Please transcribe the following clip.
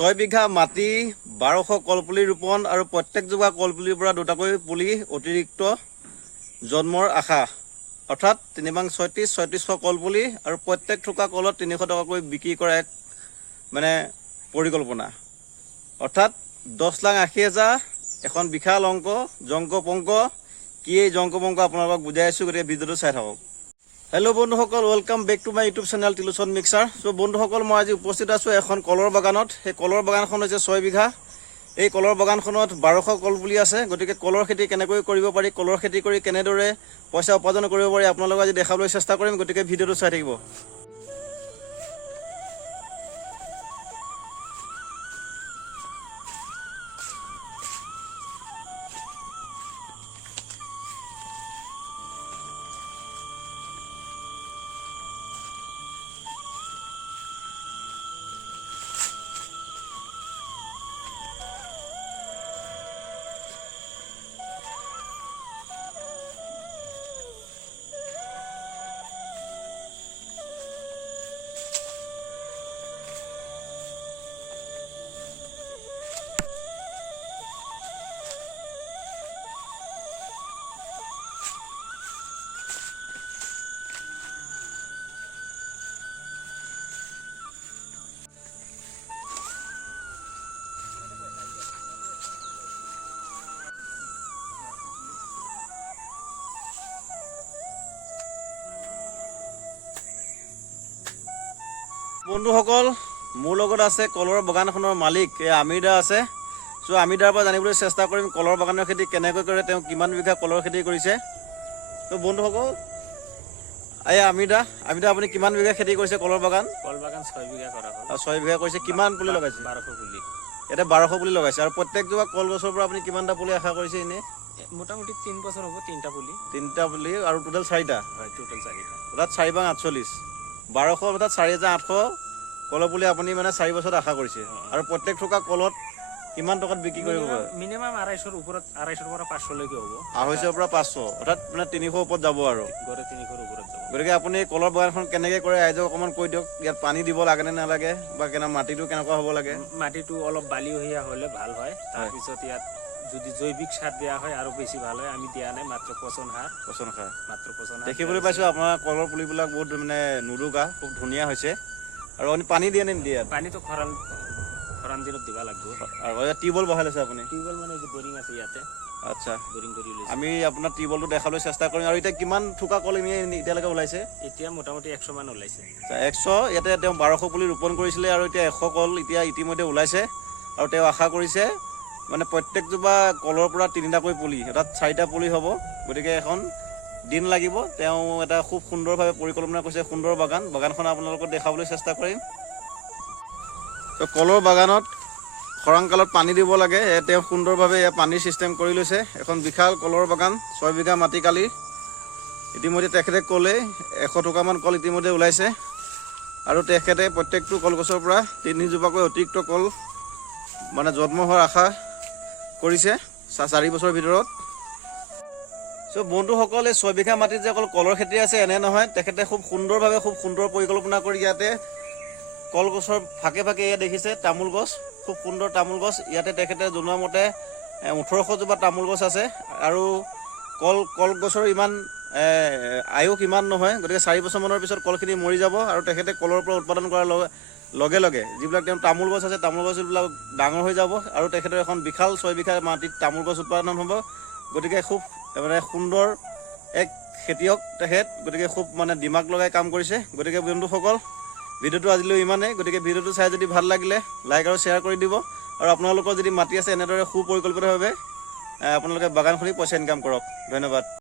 6 বিঘা মাটি 1200 কলপুলি ৰোপণ আৰু প্ৰত্যেক জোপা কলপুলিৰ পৰা দুটাকৈ পুলি অতিৰিক্ত জন্মৰ আশা অৰ্থাৎ 3×36 কলপুলি আৰু প্ৰত্যেক থোকা কলত 300 টকাকৈ বিক্ৰী কৰা এক মানে পৰিকল্পনা অৰ্থাৎ 10,80,000 এখন বিশাল অংক জংক-পংক কি এই জংক-পংক আপোনালোকক বুজাই আছো গতিকে ভিডিঅ'টো চাই থাকক। হেল্ল' বন্ধুসকল, welcome back to my YouTube channel টিলুচন মিক্সাৰ। চ' বন্ধুসকল, মই আজি উপস্থিত আছোঁ এখন কলৰ বাগানত। সেই কলৰ বাগানখন হৈছে 6 বিঘা। এই কলৰ বাগানখনত 1200 কলপুলি আছে। গতিকে কলৰ খেতি কেনেকৈ কৰিব পাৰি, কলৰ খেতি কৰি কেনেদৰে পইচা উপাৰ্জন কৰিব পাৰি আপোনালোকক আজি দেখাবলৈ চেষ্টা কৰিম। গতিকে ভিডিঅ'টো চাই থাকিব। বন্ধুসকল, মোৰ লগত আছে কলৰ বাগানখনৰ মালিক আমিৰ দা আছে। চ' আমিৰ দাৰ পৰা জানিবলৈ চেষ্টা কৰিম কলৰ বাগানৰ খেতি কেনেকৈ কৰে, তেওঁ কিমান বিঘা কলৰ খেতি কৰিছে। ত' বন্ধুসকল, আমিৰ দা আপুনি কিমান বিঘা খেতি কৰিছে কলৰ বাগান? কল বাগান 6 বিঘা কৰা হ'ল। 6 বিঘা কৰিছে। কিমান পুলি লগাইছে? 1200 পুলি। ইয়াতে 1200 পুলি লগাইছে। আৰু প্ৰত্যেকজোপা কলগছৰ পৰা আপুনি কিমানটা পুলি আশা কৰিছে এনে? মোটামুটি 3 বছৰ হ'ব 3টা পুলি। 3টা পুলি আৰু টোটেল 4টা? হয়, টোটেল 4টা। অৰ্থাৎ 4×48 1200 অৰ্থাৎ 4,800 কলৰ পুলি আপুনি মানে 4 বছৰত আশা কৰিছে। আৰু প্ৰত্যেক থকা কলত কিমান টকাত বিক্ৰী কৰিব পাৰে? মিনিমাম 250ৰ ওপৰত, 250ৰ পৰা 500 লৈকে হ'ব। 250ৰ পৰা 500 অৰ্থাৎ মানে 300 ওপৰত যাব আৰু। গড়ে 300ৰ ওপৰত যাব। গতিকে আপুনি কলৰ বাগানখন কেনেকৈ কৰে ৰাইজক অকণমান কৈ দিয়ক। ইয়াত পানী দিব লাগে নে নালাগে, বা মাটিটো কেনেকুৱা হ'ব লাগে? মাটিটো অলপ বালিহীয়া হ'লে ভাল হয়। তাৰপিছত ইয়াত যদি জৈৱিক সাৰ দিয়া হয় আৰু বেছি ভাল হয়। আমি দিয়া নাই, মাত্ৰ পচন সাৰ। মাত্ৰ পচন সাৰ দেখিবলৈ পাইছোঁ আপোনাৰ কলৰ পুলিবিলাক বহুত মানে নুৰুকা, খুব ধুনীয়া হৈছে। আৰু আপুনি পানী দিয়ে নে নিদিয়ে? পানীটো খৰাং দিনত দিব লাগিব। আৰু ইয়াত টিউবৱেল বহাই লৈছে আপুনি? টিউবৱেল মানে যে বৰিং আছে ইয়াতে। আচ্ছা, বৰিং কৰি লৈছে। আমি আপোনাৰ টিউবৱেলটো দেখাবলৈ চেষ্টা কৰিম। আৰু এতিয়া কিমান থোকা কল এতিয়ালৈকে ওলাইছে? এতিয়া মোটামুটি 100 মান ওলাইছে। 100। ইয়াতে তেওঁ 1200 পুলি ৰোপণ কৰিছিলে আৰু এতিয়া 100 কল এতিয়া ইতিমধ্যে ওলাইছে। আৰু তেওঁ আশা কৰিছে মানে প্ৰত্যেকজোপা কলৰ পৰা 3টাকৈ পুলি, অৰ্থাৎ 4টা পুলি হ'ব। গতিকে এখন দিন লাগিব। তেওঁ এটা খুব সুন্দৰভাৱে পৰিকল্পনা কৰিছে, সুন্দৰ বাগানখন আপোনালোকক দেখাবলৈ চেষ্টা কৰিম। তো কলৰ বাগানত খৰাং কালত পানী দিব লাগে, তেওঁ সুন্দৰভাৱে পানীৰ ছিষ্টেম কৰি লৈছে। এখন বিশাল কলৰ বাগান 6 বিঘা মাটি কালি। ইতিমধ্যে তেখেতে ক'লে 100 টকামান কল ইতিমধ্যে ওলাইছে। আৰু তেখেতে প্ৰত্যেকটো কলগছৰ পৰা 3জোপাকৈ অতিৰিক্ত কল মানে জন্ম হোৱাৰ আশা কৰিছে 4 বছৰৰ ভিতৰত। চ' বন্ধুসকল, এই 6 বিঘা মাটিত যে অকল কলৰ খেতি আছে এনে নহয়, তেখেতে খুব সুন্দৰভাৱে খুব সুন্দৰ পৰিকল্পনা কৰি ইয়াতে কলগছৰ ফাকে ফাকে এয়া দেখিছে তামোল গছ, খুব সুন্দৰ তামোল গছ। ইয়াতে তেখেতে জনোৱা মতে 1800 জোপা তামোল গছ আছে। আৰু কলগছৰ ইমান আয়ুস ইমান নহয়। গতিকে 4 বছৰমানৰ পিছত কলখিনি মৰি যাব। আৰু তেখেতে কলৰ পৰা উৎপাদন কৰাৰ লগে লগে যিবিলাক তেওঁ তামোল গছ আছে, তামোল গছবিলাক ডাঙৰ হৈ যাব। আৰু তেখেতৰ এখন বিশাল 6 বিঘা মাটিত তামোল গছ উৎপাদন হ'ব। গতিকে খুব মানে সুন্দৰ এক খেতিয়ক তেখেত। গতিকে খুব মানে দিমাগ লগাই কাম কৰিছে। গতিকে বন্ধুসকল, ভিডিঅ'টো আজিলৈ ইমানেই। গতিকে ভিডিঅ'টো চাই যদি ভাল লাগিলে লাইক আৰু শ্বেয়াৰ কৰি দিব। আৰু আপোনালোকৰ যদি মাটি আছে এনেদৰে সুপৰিকল্পিতভাৱে আপোনালোকে বাগান খুলি পইচা ইনকাম কৰক। ধন্যবাদ।